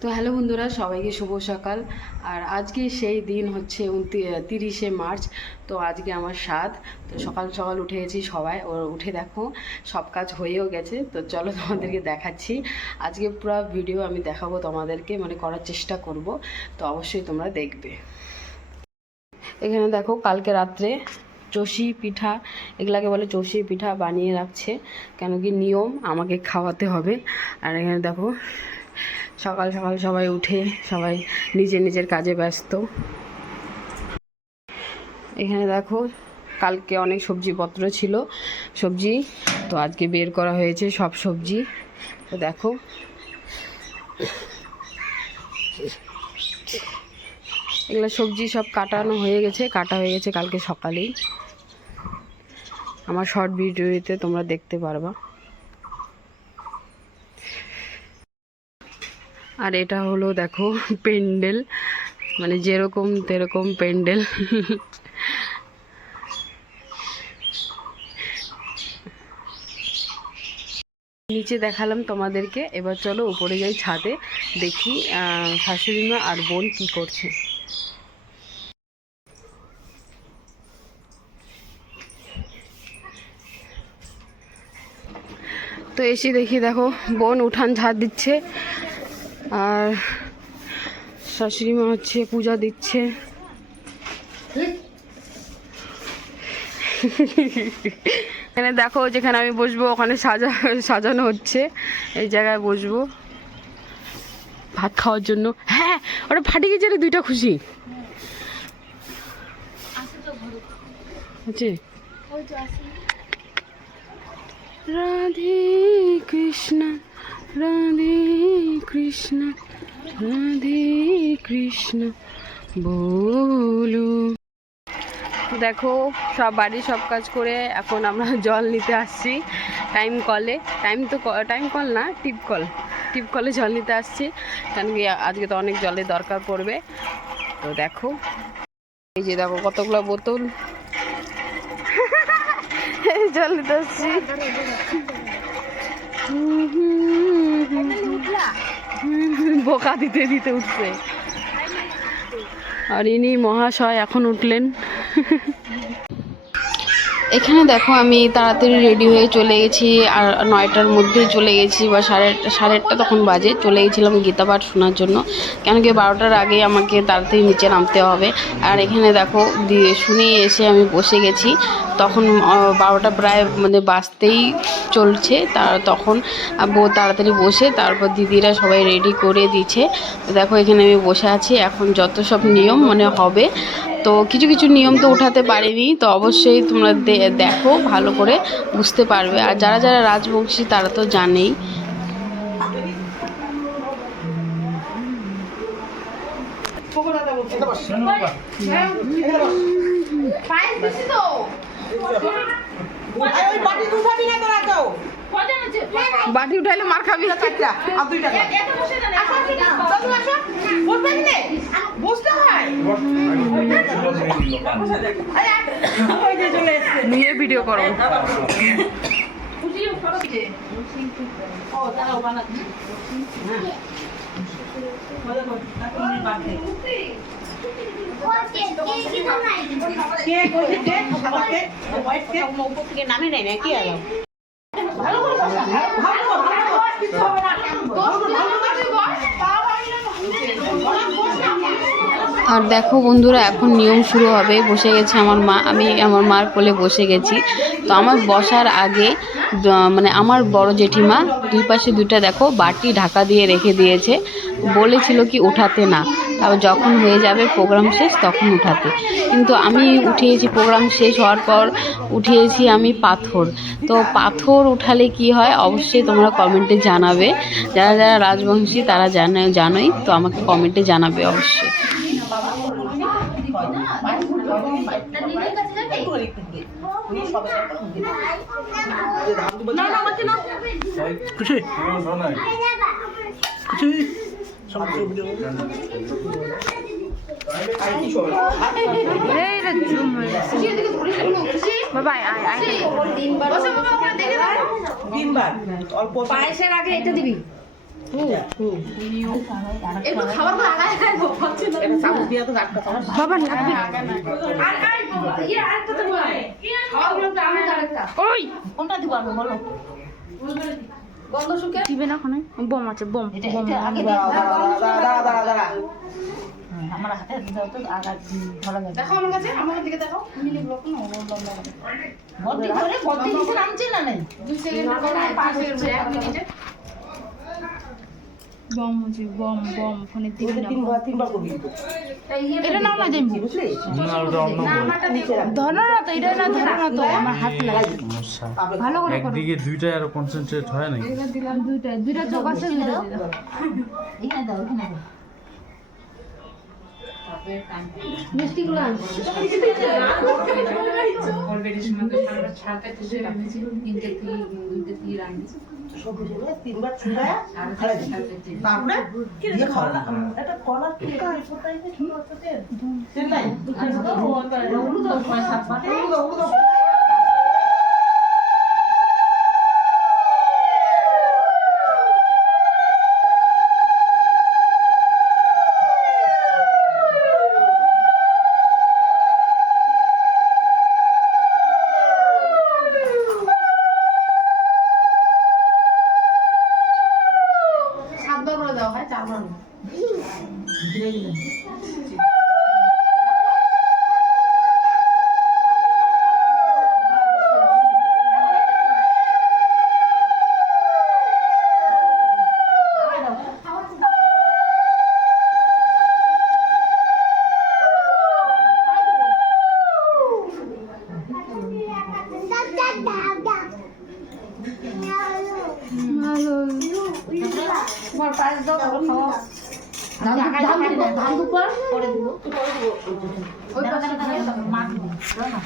তো হ্যালো বন্ধুরা, সবাইকে শুভ সকাল। আর আজকে সেই দিন হচ্ছে 30শে মার্চ। তো আজকে আমার সাধ। তো সকাল সকাল উঠে গেছি সবাই, ওর উঠে দেখো সব কাজ হয়েও গেছে। তো চলো তোমাদেরকে দেখাচ্ছি। আজকে পুরো ভিডিও আমি দেখাবো তোমাদেরকে, মানে করার চেষ্টা করব। তো অবশ্যই তোমরা দেখবে। এখানে দেখো কালকে রাত্রে চষি পিঠা, এগুলাকে বলে চষি পিঠা, বানিয়ে রাখছে, কেন কি নিয়ম আমাকে খাওয়াতে হবে। আর এখানে দেখো সকাল সকাল সবাই উঠে সবাই নিজের নিজের কাজে ব্যস্ত। এখানে দেখো কালকে অনেক সবজিপত্র ছিল, সবজি তো আজকে বের করা হয়েছে সব সবজি। তো দেখো এগুলো সবজি সব কাটা হয়ে গেছে কালকে সকালেই। আমার শর্ট ভিডিওতে তোমরা দেখতে পারবা। আর এটা হলো দেখো প্যান্ডেল, মানে যেরকম তেরকম প্যান্ডেল। নিচে দেখালাম তোমাদেরকে, এবার চলো উপরে যাই ছাদে, দেখি শাশুড়ি মা আর বোন কি করছে। তো এসে দেখি দেখো বোন উঠান ঝাড় দিচ্ছে, আর শাশুড়ি মা হচ্ছে পূজা দিচ্ছে। এখানে দেখো যেখানে আমি বসবো ওখানে সাজানো হচ্ছে, এই জায়গায় বসবো ভাত খাওয়ার জন্য। হ্যাঁ, ওটা ফাটে গেছে রে, দুইটা খুশি আছে। রাধে কৃষ্ণ রাধে কৃষ্ণ রাধে কৃষ্ণ বলো। দেখো সব বাড়ির সব কাজ করে এখন আমরা জল নিতে আসছি টাইম কলে। টাইম কল না, টিপ কলে জল নিতে আসছি, কারণ কি আজকে তো অনেক জলের দরকার পড়বে। তো দেখো এই যে দেখো কতগুলো বোতল জল নিতে আসছি। বোকা দিতে দিতে উঠছে, আর ইনি মহাশয় এখন উঠলেন। এখানে দেখো আমি তাড়াতাড়ি রেডি হয়ে চলে গেছি, আর 9টার মধ্যেই চলে গেছি, বা সাড়ে 8টা তখন বাজে। চলে গেছিলাম গীতা পাঠ শোনার জন্য, কেন কি 12টার আগে আমাকে তাড়াতাড়ি নিচে নামতে হবে। আর এখানে দেখো শুনে এসে আমি বসে গেছি, তখন 12টা প্রায় মানে বাজতেই চলছে। তখন তাড়াতাড়ি বসে তারপর দিদিরা সবাই রেডি করে দিচ্ছে। দেখো এখানে আমি বসে আছি, এখন যত সব নিয়ম মানে হবে। তো কিছু কিছু নিয়ম তো উঠাতে পারিনি, তো অবশ্যই তোমরা দেখো ভালো করে বুঝতে পারবে। আর যারা যারা রাজবংশী তারা তো জানেই। বাটি উঠাইলে মার খাবি। নিয়ে ভিডিও করো। নামে নেই না কি আলো। আর দেখো বন্ধুরা এখন নিয়ম শুরু হবে। বসে গেছে আমার মা, আমি আমার মার কোলে বসে গেছি। তো আমার বসার আগে মানে আমার বড় জেঠিমা দুই পাশে দুইটা দেখো বাটি ঢাকা দিয়ে রেখে দিয়েছে, বলেছিল কি উঠাতে না, তারপর যখন হয়ে যাবে প্রোগ্রাম শেষ তখন উঠাতে। কিন্তু আমি উঠিয়েছি প্রোগ্রাম শেষ হওয়ার পর, উঠিয়েছি আমি পাথর। তো পাথর উঠালে কি হয় অবশ্যই তোমরা কমেন্টে জানাবে, যারা যারা রাজবংশী তারা জানোই, তো আমাকে কমেন্টে জানাবে অবশ্যই। পায়েসের আগে এটা দিবি। একটু খাবার চামচ দিয়ে তো গাটকা বাবা লাগবে ওই কোনটা দিব আমি বলো গন্ধ শুকে দিবে না ওখানে বম আছে বম আমার হাতে দাও তো আগা ধরা যাবে দেখো আমার কাছে আমার দিকে দেখো মিলি ব্লক না বদ্ধি করে বদ্ধি নিচে নামছে না নাই 2 সেকেন্ড করে 5 সেকেন্ড 1 মিনিটে বম আছে বম বম ফোনে তিনবার করবি এটা নাও না যাইবো বুঝলি না ওটা অন্য ধরনা না তো এটা না ধরনা না তো আমার হাত লাগে ভালো করে একদিকে দুইটা আর কনসেন্ট্রেট হয় না এটা দিলাম দুইটা চোখ আছে দুইটা দিলাম এখানে দাও এখানে দাও মিষ্টি গুলো অলরেডি সমান্ত সারা ছাড়তে তুই রাখছি তিনটে তীর আনছি সব জেলে তিনবার ছুঁড়ায়া খালা দিই তারপরে দিয়ে খাওয়া এটা কলার কি কোথায় কি ছোট ছোট তেল নাই তো ওগুলো তো 6-7 বার ওগুলো তোমার পাঁচ দাও তারপর খাওয়া ধান দুপুর করে দিব ওই পাশে মাছ দিব না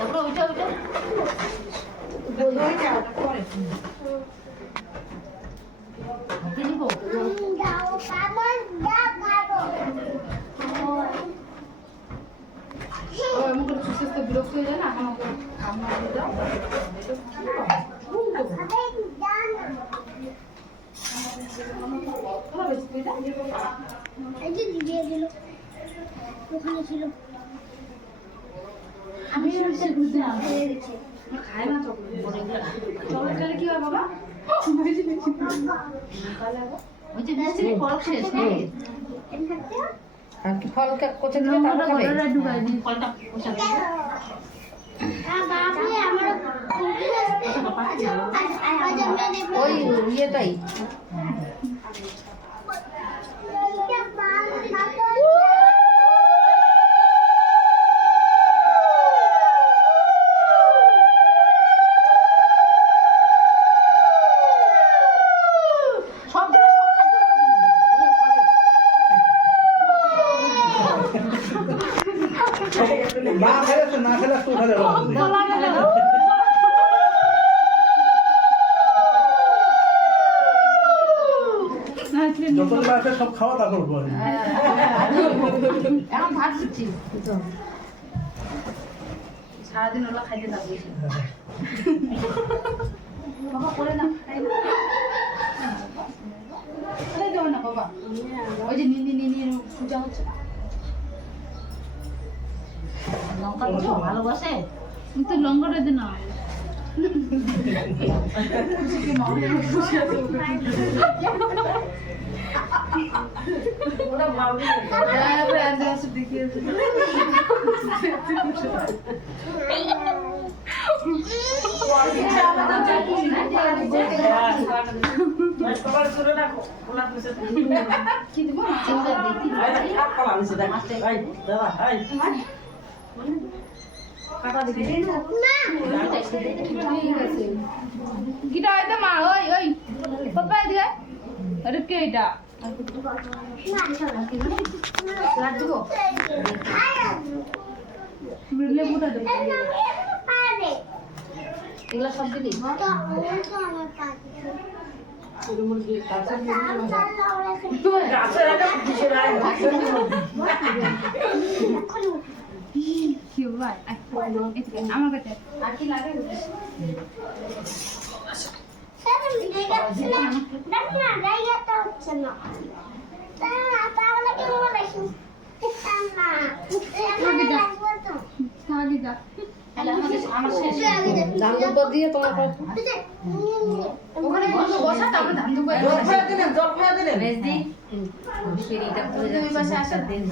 ওটা ওইটা ওইটা ওইটা পরে দিব দাও পাবন দাও পাবো ও এমন করে সুস্থ বিরক্ত হয়ে যায় না এখন আমরা দাও এই যে দিয়ে দিল ওখানে ছিল আমি হচ্ছে বুঝতে না খায় না চকলেট চকলেট খেলে কি হয় বাবা ওই যে বেশি পরক শেষ নাকি আর কি ফল কোচে দিলে তারপর খাবে ঢুকাই দিই ফলটা কোচা দিই বাবা আমার ওই ইয়েটাই না খেলে তো উঠা যাবে যত আছে সব খাওয়া তারপর এখন ভাত দিচ্ছি সারাদিন ওলা খাইতে থাকবে বাবা করে না দেবো না বাবা ওই যে নিনি পূজা হচ্ছে লঙ্কা তো ভালোবাসে কিন্তু লঙ্কাটা দিন না কি দিব গিটা হয়তো মা ওই ওই পাপা এদিকে আরে কে এটা দিব লেবুটা দেবো এগুলা সব দিলি আমার কাছে আর কি লাগে দিয়ে তোমার ওখানে বসা তারপরে ধান দুপুর জল খাওয়া দিলেন সিঁড়িটা খুলে যাচ্ছে পাশে আসার দিন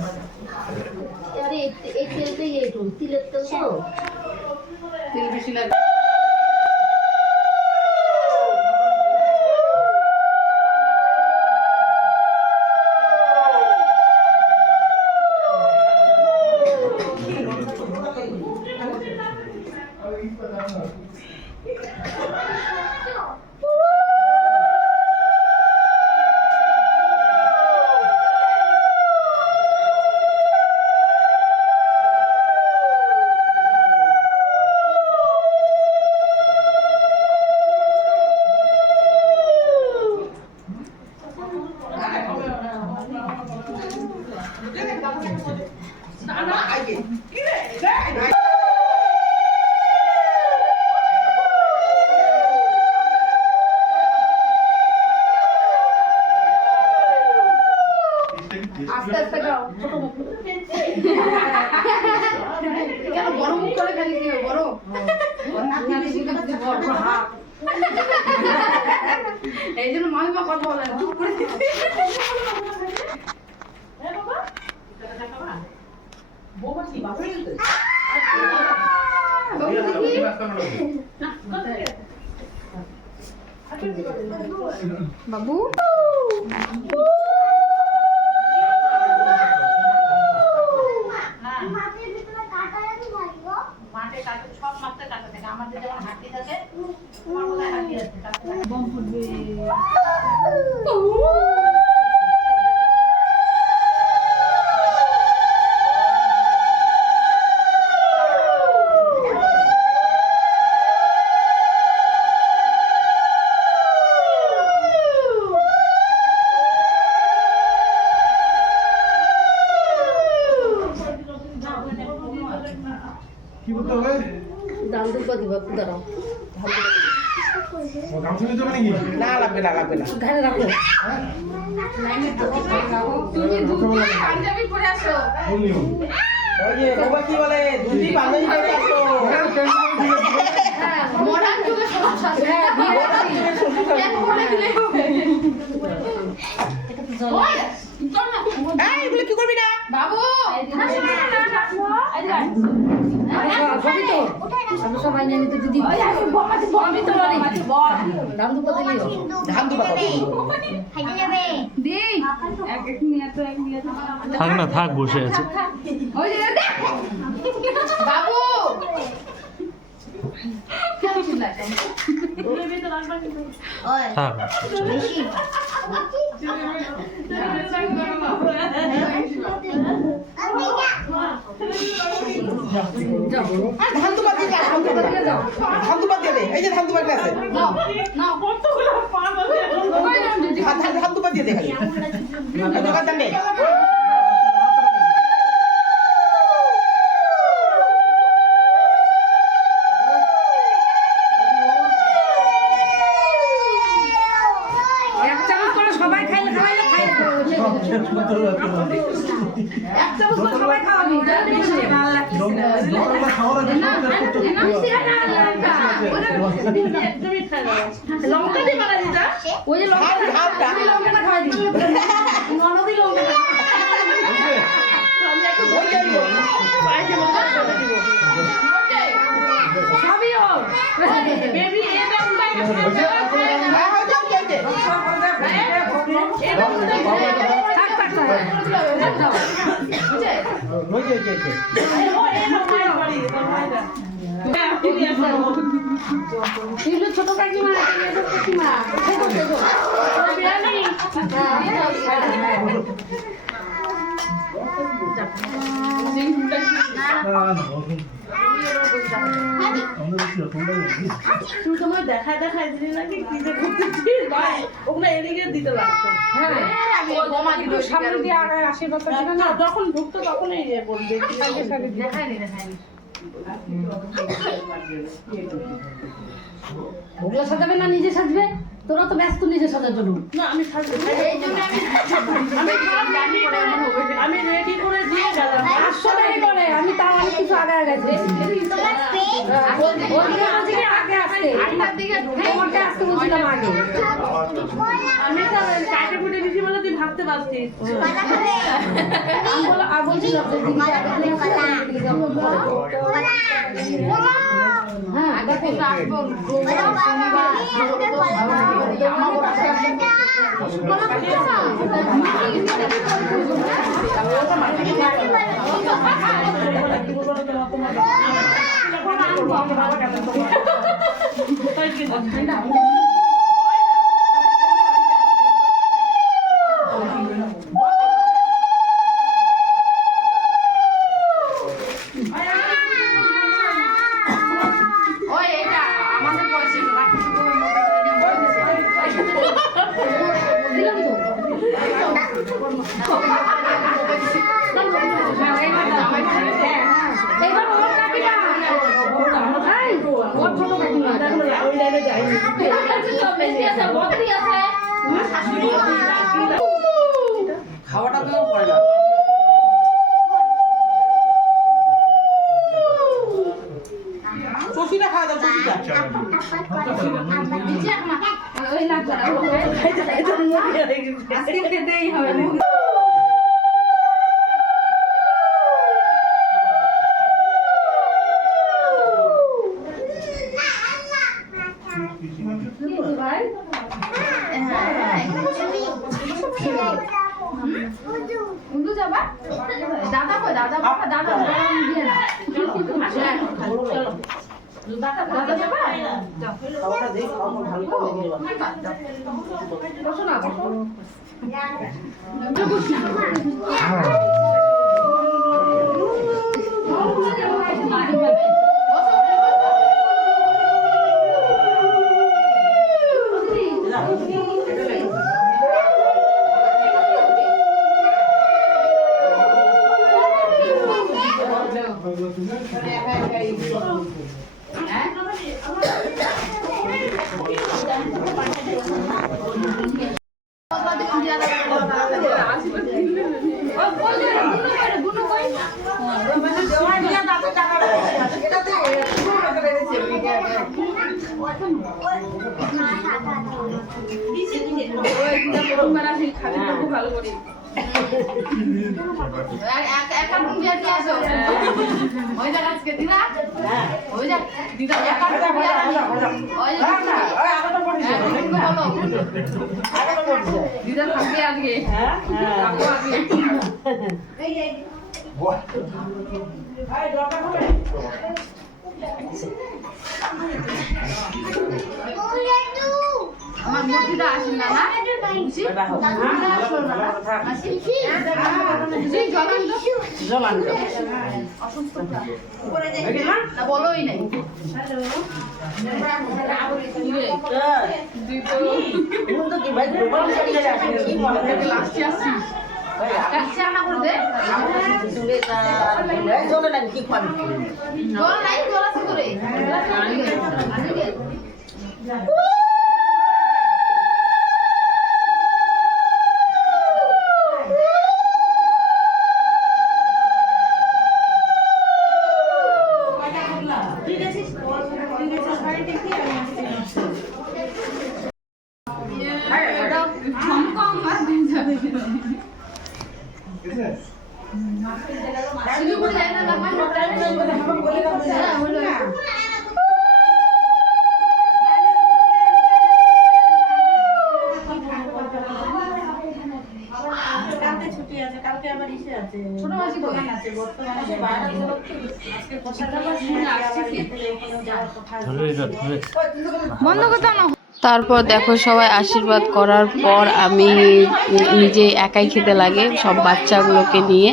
আরে এই তেলটাই একটু তিলের তেল তো তেল বেশি লাগে আস্তে আস্তে গাও ছোট মুখ কেন বড় মুখ করে খালি কি বড় এই জন্য মামিমা কথা বলে না চুপ করে বাবু মাঠে কাটে সব মাঠে কাটা থাকে আমাদের যেমন হাতি থাকে তোমার মনে হয় হাতি আছে বম ফুটবে কি বলতে হবে? দাম দুপা দিবা দাঁড়াও গামছা নিতে হবে নাকি? না লাগবে না ঘরে রাখো পাঞ্জাবি পরে আসো বললিও। ওই যে বাবা কি বলে দুটি পাঞ্জাবি পরে আসো মডার্ন যুগের সমস্যা আছে হ্যাঁ এক পরে দিলে হবে ওই চল না এই এগুলো কি করবি না বাবু ছবি তো আমি সবাই নিয়ে নিতে দিদি আমি তো পারি দাম দুপা দিলিও দাম দুপা দেই এক এক নিয়ে তো এক নিয়ে থাক না থাক বসে আছে ওই যে দেখ বাবু কেন চিল্লাছ ওই থাক বেশি ধান দুপা দিয়ে যাও ধান দুপা দিয়ে দে এই যে ধান দুপা আছে নাও নাও কতগুলো পান আছে ধান দুপা দিয়ে দে খালি দোকান দাম দে এক চামচ করে সবাই খাইলে খাইলে খাইলে এক চামচ করে সবাই খাওয়াবি বেশি ভালো লাগছে লঙ্কা দিয়ে মারা দিতা ওই যে লঙ্কা লঙ্কাটা খাওয়াই দিবি ননদি লঙ্কা সবই ওর বেবি এটা ছোট কাকিমা কাকিমা আমাদের বেশি রকম লাগে নাকি? তুই তোমার দেখায় দেখায় দিলি নাকি কি যে করতেছিস ভাই ওগুলো এদিকে দিতে লাগতো সামনে দিয়ে আগে আশীর্বাদ না যখন ঢুকতো তখনই ইয়ে করবে ওগুলো সাজাবে না নিজে সাজবে? তোরা তো ব্যস্ত নিজে সাজার জন্য। না আমি থাকবো আমি রেডি করে দিয়ে গেলাম আসলে কি করে আমি তাও অনেক কিছু আগে আগে আগে আসতে তোমাকে আসতে বলছিলাম আগে। আমি তো কাটে কুটে দিছি বলে তুই ভাবতে পারছিস আর বলছিলাম যে দিদিকে আগে হ্যাঁ দেখো খাওয়াটা তো পড়ে না চষিটা খাওয়া দাও চষিটা খাওয়াটা দেই খাওয়া ভালো করে আমার মুরগিটা আসেন না না বলোই নাই জল নাই জল আছে করে বন্ধ করতে না তারপর দেখো সবাই আশীর্বাদ করার পর আমি নিজে একাই খেতে লাগে সব বাচ্চাগুলোকে নিয়ে।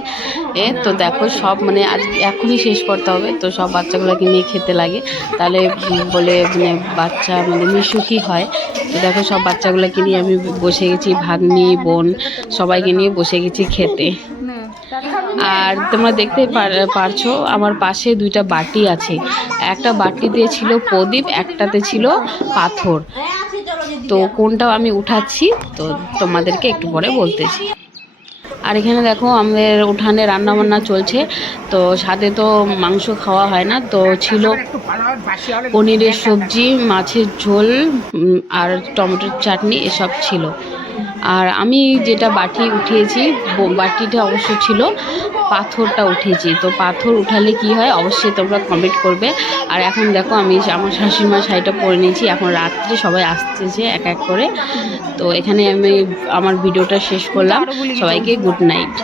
তো দেখো সব মানে আজ এখনই শেষ করতে হবে, তো সব বাচ্চাগুলোকে নিয়ে খেতে লাগে, তাহলে বলে মানে বাচ্চা মানে মিশুকি হয়। তো দেখো সব বাচ্চাগুলোকে নিয়ে আমি বসে গেছি, ভাগ্নি বোন সবাইকে নিয়ে বসে গেছি খেতে। আর তোমরা দেখতে পারছো আমার পাশে দুইটা বাটি আছে, একটা বাটিতে ছিল প্রদীপ, একটাতে ছিল পাথর। তো কোনটা আমি উঠাচ্ছি তো তোমাদেরকে একটু পরে বলতেছি। আর এখানে দেখো আমাদের উঠানে রান্না বান্না চলছে, তো সাথে তো মাংস খাওয়া হয় না, তো ছিল পনিরের সবজি, মাছের ঝোল আর টমেটোর চাটনি এসব ছিল। আর আমি যেটা বাটি উঠিয়েছি, বাটিটা অবশ্য ছিল পাথরটা উঠিয়েছি। তো পাথর উঠালে কি হয় অবশ্যই তোমরা কমেন্ট করবে। আর এখন দেখো আমি আমার শাশুড়িমার শাড়িটা পরে নিয়েছি, এখন রাত্রে সবাই আসতেছে এক এক করে। তো এখানে আমি আমার ভিডিওটা শেষ করলাম, সবাইকে গুড নাইট।